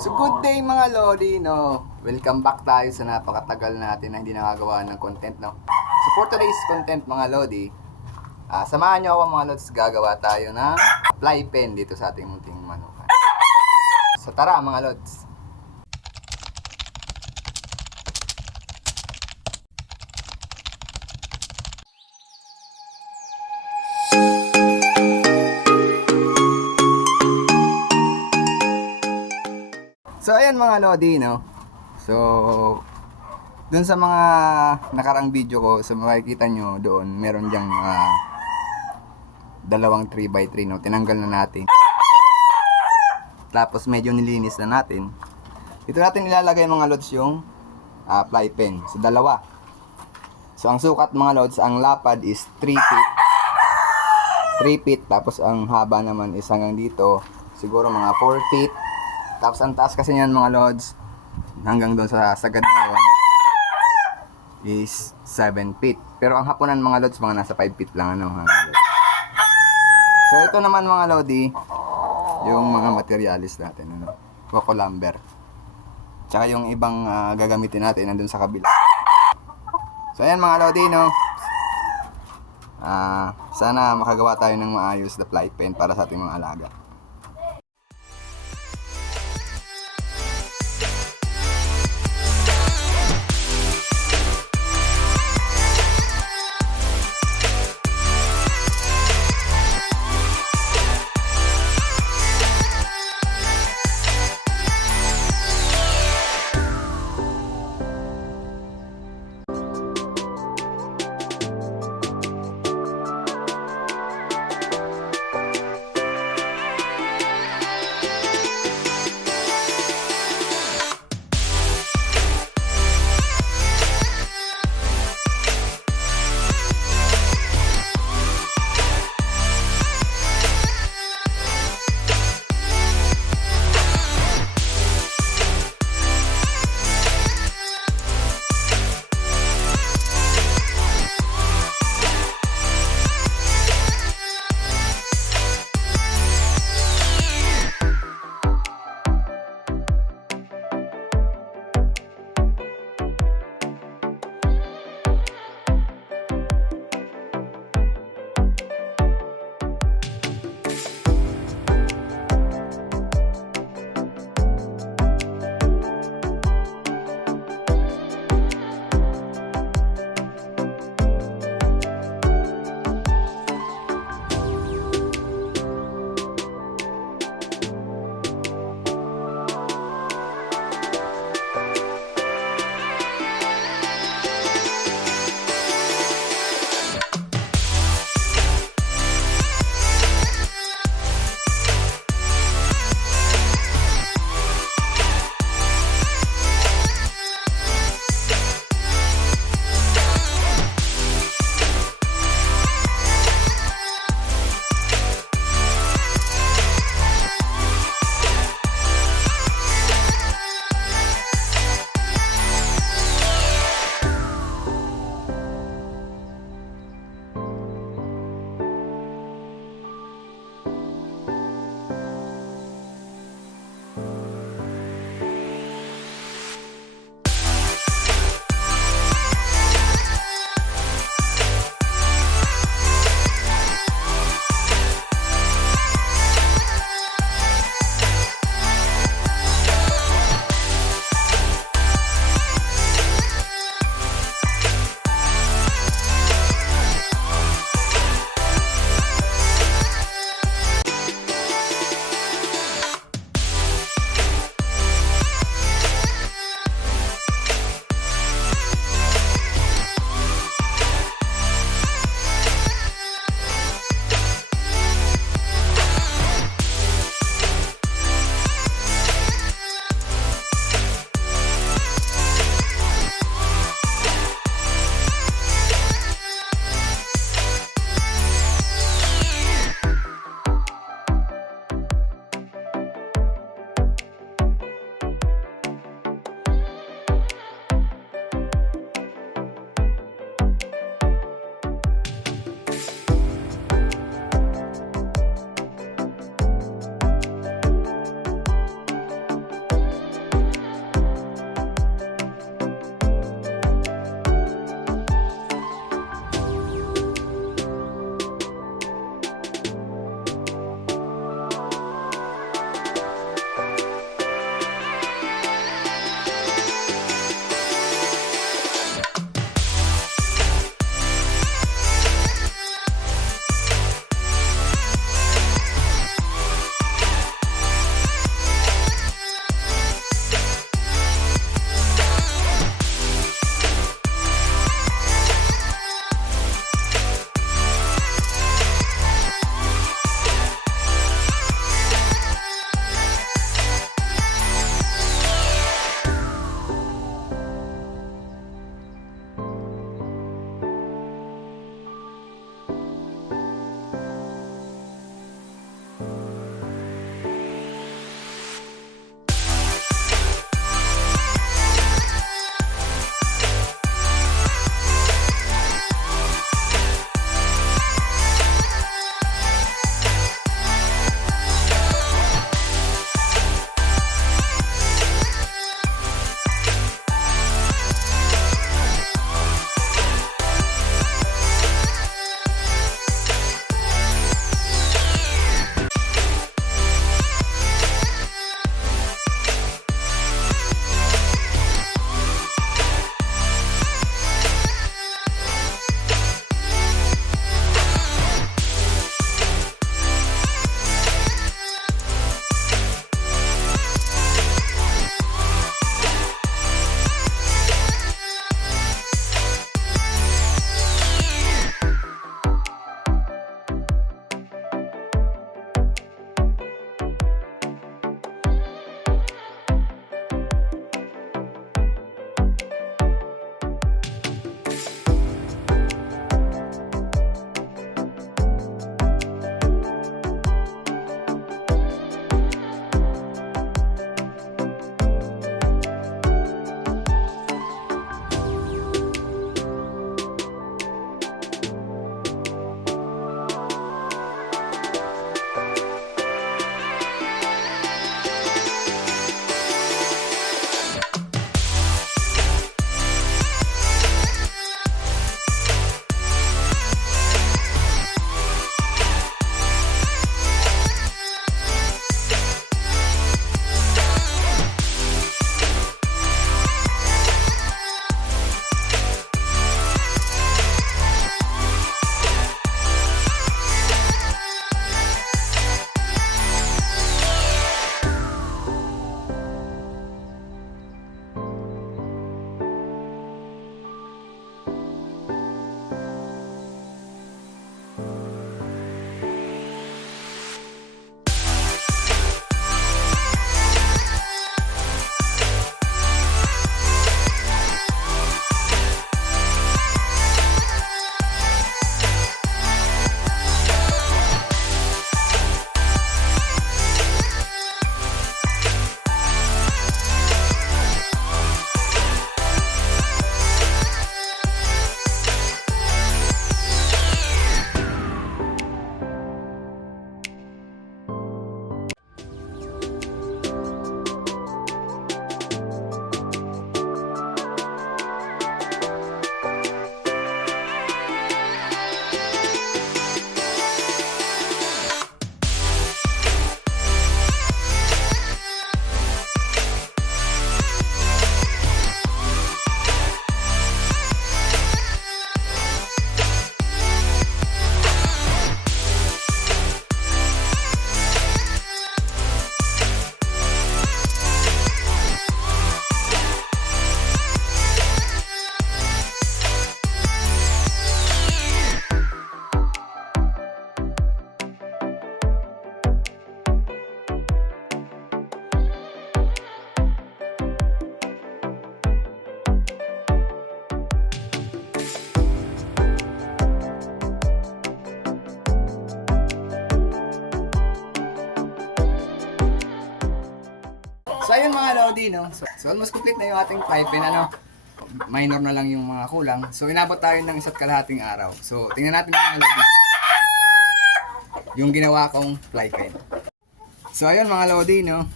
So good day mga Lodi, no? Welcome back tayo sa napakatagal natin na hindi nakagawa ng content, no? So for today's content mga Lodi, samahan nyo ako mga Lods, gagawa tayo ng fly pen dito sa ating munting manukan. So tara mga Lods. So ayan mga Lodi, no? So dun sa mga nakarang video ko, so makikita nyo doon, meron dyang dalawang 3x3, no? Tinanggal na natin. Tapos medyo nilinis na natin. Ito natin ilalagay mga Lods yung fly pen. So dalawa. So ang sukat mga Lods, ang lapad is 3 feet. 3 feet. Tapos ang haba naman is hanggang dito, siguro mga 4 feet. Tapos ang taas kasi niyan mga Lods, hanggang doon sa sagad na yun, is 7 feet. Pero ang hapunan mga Lods, mga nasa 5 feet lang, ano, mga Lods. So ito naman mga Lodi, yung mga materialis natin, ano, coco lumber. Tsaka yung ibang gagamitin natin nandun sa kabila. So ayan mga Lodi, no. Sana makagawa tayo ng maayos na fly pen para sa ating mga alaga. ayun mga Lodi, no? So almost complete na yung ating fly pen, ano? Minor na lang yung mga kulang. So inabot tayo ng 1.5 araw. So tingnan natin mga Lodi yung ginawa kong fly pen. So ayun mga Lodi, no?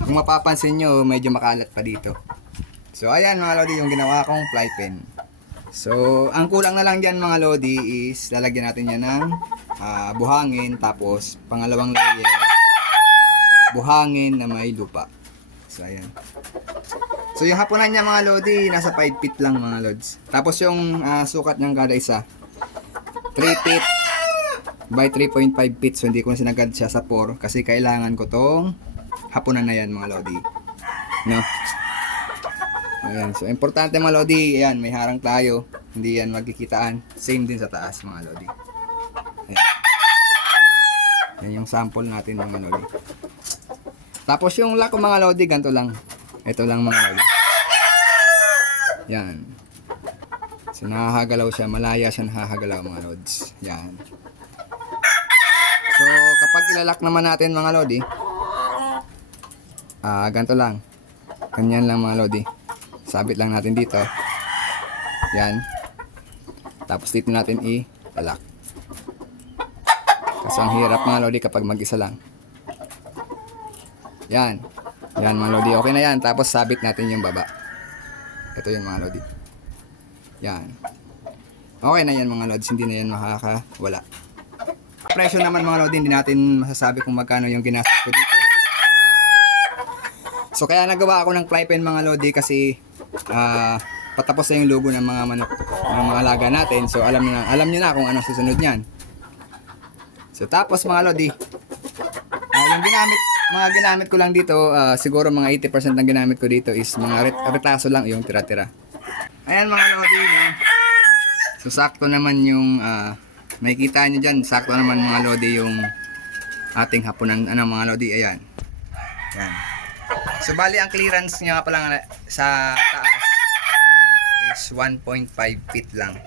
Kung mapapansin nyo, medyo makalat pa dito. So ayan mga Lodi yung ginawa kong fly pen. So ang kulang na lang dyan mga Lodi is lalagyan natin yan ng buhangin, tapos pangalawang layer buhangin na may lupa. So ayan. So yung hapunan niya mga Lodi nasa 5 feet lang mga Lods. Tapos yung sukat niyang kada isa 3 feet by 3.5 feet. So hindi ko na sinagad siya sa 4 kasi kailangan ko tong hapunan na yan mga Lodi, no? Ayan. So importante mga Lodi, ayan, may harang tayo, hindi yan magkikitaan. Same din sa taas mga Lodi. Ayan. Yan yung sample natin mga Lodi. Tapos yung lock ko mga Lodi, ganito lang. Ito lang mga Lodi. Yan. So nakahagalaw siya, malaya siya nakahagalaw mga Lods. Yan. So kapag ilalak naman natin mga Lodi, ganito lang. Ganyan lang mga Lodi. Sabit lang natin dito. Yan. Tapos dito natin i-lock. Kasi ang hirap mga Lodi kapag mag-isa lang. Yan. Yan mga Lodi. Okay na yan. Tapos sabit natin yung baba. Ito yun mga Lodi. Yan. Okay na yan mga Lods. Hindi na yan makakawala. Presyo naman mga Lodi. Hindi natin masasabi kung magkano yung ginastos ko dito. So kaya nagawa ako ng fly pen mga Lodi kasi patapos na yung lugo ng mga manok, ng mga alaga natin. So alam niyo na kung anong susunod niyan. So tapos mga Lodi, yung mga ginamit ko lang dito, siguro mga 80% ng ginamit ko dito is mga retaso lang yung tira-tira. Ayan mga Lodi, no? So sakto naman yung makikita nyo dyan, sakto naman mga Lodi yung ating hapunan, mga Lodi, ayan. Ayan. So bali ang clearance niya pa lang sa taas is 1.5 feet lang.